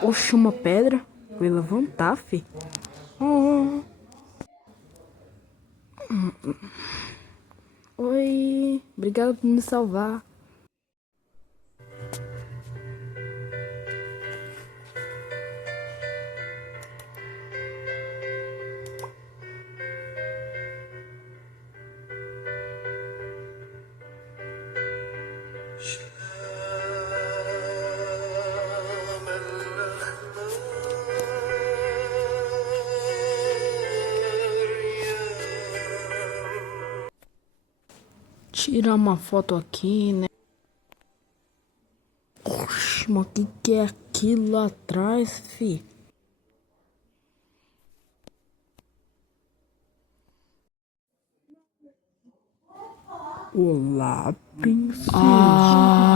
Oxe, uma pedra? Vou levantar, fi. Oh. Oi, obrigada por me salvar. Tirar uma foto aqui, né? Oxi, mas o que é aquilo lá atrás, fi? Olá, princesa.